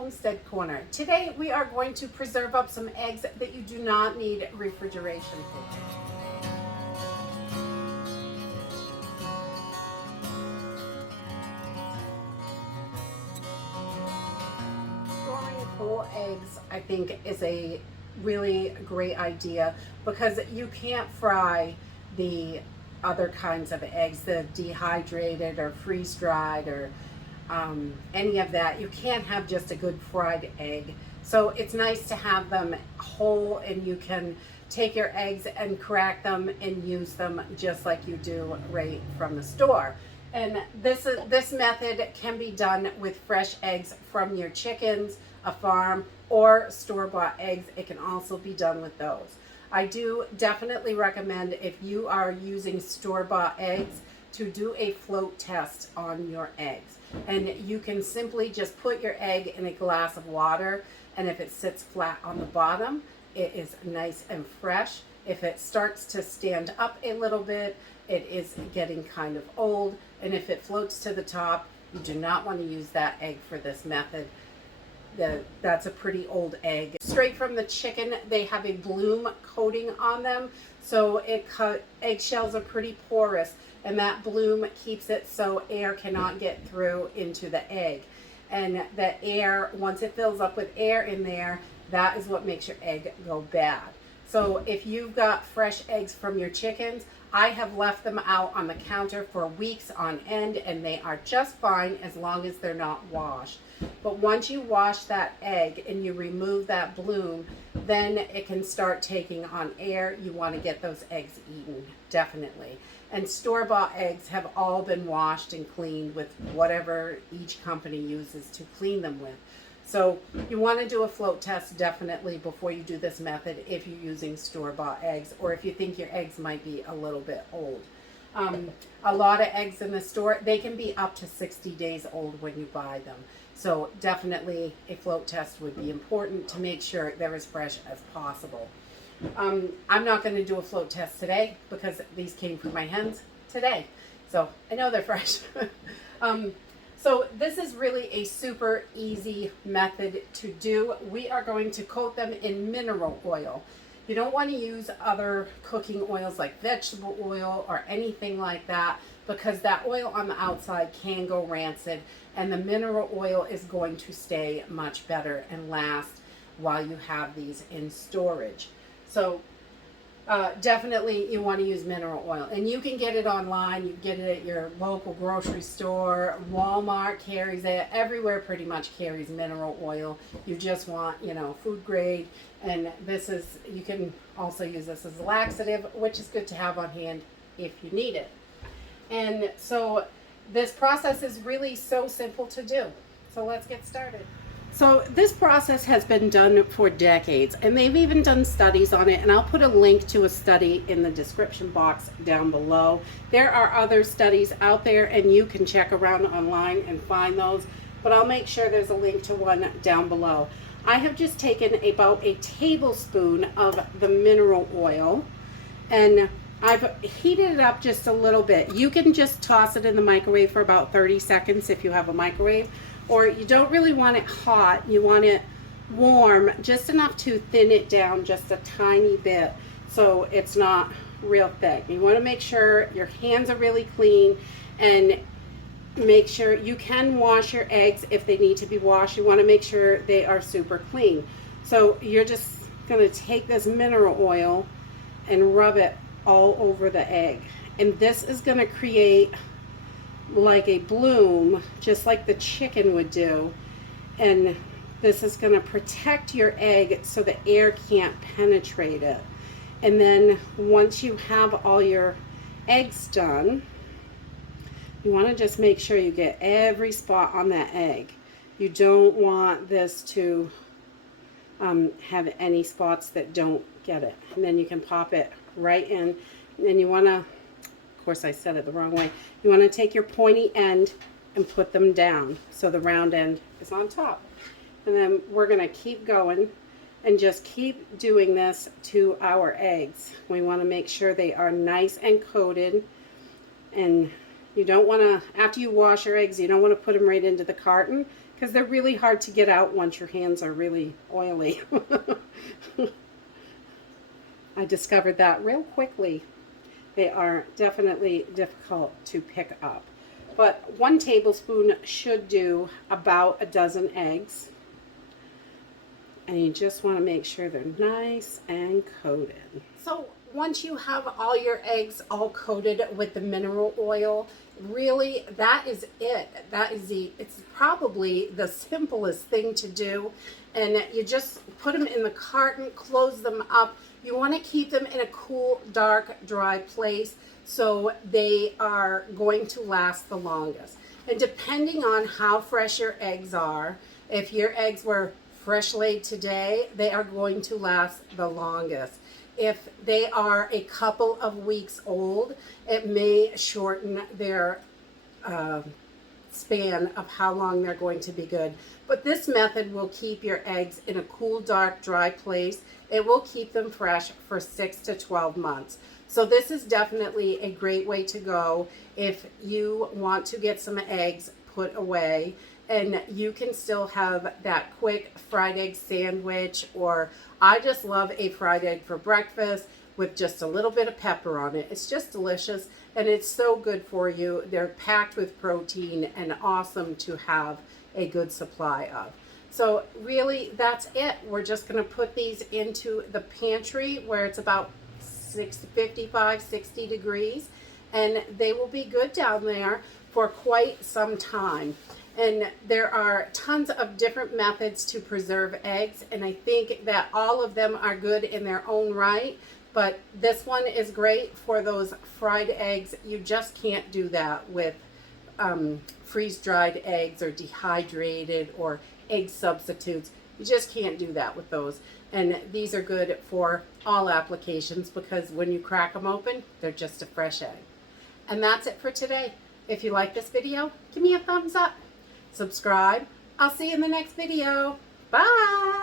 Homestead Corner. Today we are going to preserve up some eggs that you do not need refrigeration for. Storing whole eggs, I think, is a really great idea because you can't fry the other kinds of eggs, the dehydrated or freeze-dried or any of that. You can't have just a good fried egg. So it's nice to have them whole, and you can take your eggs and crack them and use them just like you do right from the store. And this method can be done with fresh eggs from your chickens, a farm, or store-bought eggs. It can also be done with those. I do definitely recommend, if you are using store-bought eggs, to do a float test on your eggs. And you can simply just put your egg in a glass of water, and if it sits flat on the bottom, it is nice and fresh. If it starts to stand up a little bit, it is getting kind of old. And if it floats to the top, you do not want to use that egg for this method. That's a pretty old egg. Straight from the chicken, they have a bloom coating on them, so eggshells are pretty porous, and that bloom keeps it so air cannot get through into the egg. And the air, once it fills up with air in there, that is what makes your egg go bad. So if you've got fresh eggs from your chickens, I have left them out on the counter for weeks on end, and they are just fine as long as they're not washed. But once you wash that egg and you remove that bloom, then it can start taking on air. You want to get those eggs eaten, definitely. And store-bought eggs have all been washed and cleaned with whatever each company uses to clean them with. So you want to do a float test definitely before you do this method if you're using store-bought eggs, or if you think your eggs might be a little bit old. A lot of eggs in the store, they can be up to 60 days old when you buy them. So definitely a float test would be important to make sure they're as fresh as possible. I'm not going to do a float test today because these came from my hens today. So I know they're fresh. So this is really a super easy method to do. We are going to coat them in mineral oil. You don't want to use other cooking oils like vegetable oil or anything like that, because that oil on the outside can go rancid, and the mineral oil is going to stay much better and last while you have these in storage. So definitely you want to use mineral oil, and you can get it online. You can get it at your local grocery store. Walmart carries it. Everywhere pretty much carries mineral oil. You just want, food grade. And you can also use this as a laxative, which is good to have on hand if you need it. And so this process is really so simple to do. So let's get started. So this process has been done for decades, and they've even done studies on it, and I'll put a link to a study in the description box down below. There are other studies out there, and you can check around online and find those, but I'll make sure there's a link to one down below. I have just taken about a tablespoon of the mineral oil, and I've heated it up just a little bit. You can just toss it in the microwave for about 30 seconds if you have a microwave, or you don't really want it hot. You want it warm, just enough to thin it down just a tiny bit so it's not real thick. You want to make sure your hands are really clean, and make sure you can wash your eggs if they need to be washed. You want to make sure they are super clean. So you're just going to take this mineral oil and rub it all over the egg, and this is going to create like a bloom, just like the chicken would do, and this is going to protect your egg so the air can't penetrate it. And then once you have all your eggs done, you want to just make sure you get every spot on that egg. You don't want this to have any spots that don't get it. And then you can pop it right in. And then you want to, of course I said it the wrong way, you want to take your pointy end and put them down so the round end is on top. And then we're going to keep going and just keep doing this to our eggs. We want to make sure they are nice and coated, and You don't want to, after you wash your eggs, you don't want to put them right into the carton because they're really hard to get out once your hands are really oily. I discovered that real quickly. They are definitely difficult to pick up. But 1 tablespoon should do about a dozen eggs. And you just want to make sure they're nice and coated. So once you have all your eggs all coated with the mineral oil, really that is it. It's probably the simplest thing to do. And you just put them in the carton, close them up. You want to keep them in a cool, dark, dry place so they are going to last the longest. And depending on how fresh your eggs are, if your eggs were fresh laid today, they are going to last the longest. If they are a couple of weeks old, it may shorten their span of how long they're going to be good. But this method will keep your eggs in a cool, dark, dry place. It will keep them fresh for 6 to 12 months. So this is definitely a great way to go if you want to get some eggs put away and you can still have that quick fried egg sandwich, or I just love a fried egg for breakfast with just a little bit of pepper on it. It's just delicious and it's so good for you. They're packed with protein and awesome to have a good supply of. So really that's it. We're just going to put these into the pantry where it's about 55, 60 degrees, and they will be good down there for quite some time. And there are tons of different methods to preserve eggs, and I think that all of them are good in their own right, but this one is great for those fried eggs. You just can't do that with freeze-dried eggs or dehydrated or egg substitutes. You just can't do that with those. And these are good for all applications because when you crack them open, they're just a fresh egg. And that's it for today. If you like this video, give me a thumbs up. Subscribe. I'll see you in the next video. Bye.